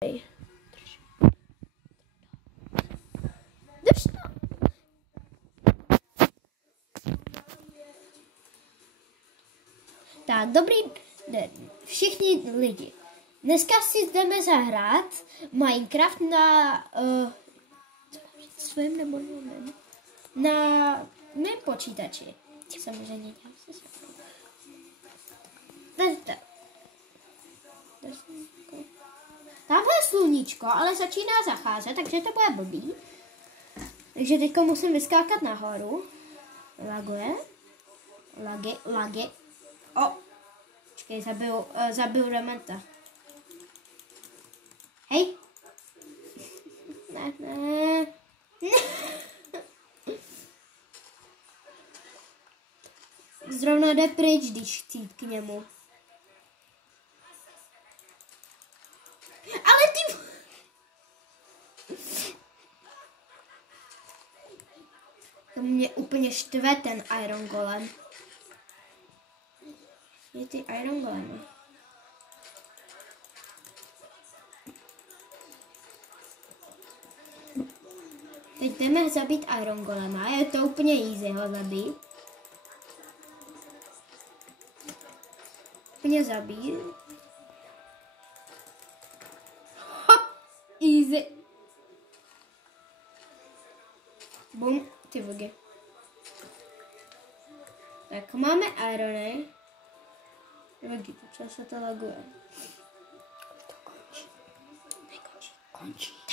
Drž to. Tak, dobrý den, všichni lidi. Dneska si jdeme zahrát Minecraft na svém nebo nevím, na mém počítači. Samozřejmě tamhle je sluníčko, ale začíná zacházet, takže to bude blbý. Takže teďka musím vyskákat nahoru. Lagy. Počkej, zabiju Dementa. Hej. Ne. Zrovna jde pryč, když chci jít k němu. Ale ty... To mě úplně štve ten Iron Golem. Je ty Iron Golemy. Teď jdeme zabít Iron Golema. Je to úplně easy ho zabít. Úplně zabít. Hop! Easy. Bum. Ty vogy. Tak máme irony. Vogy, počas se to laguje. Končí.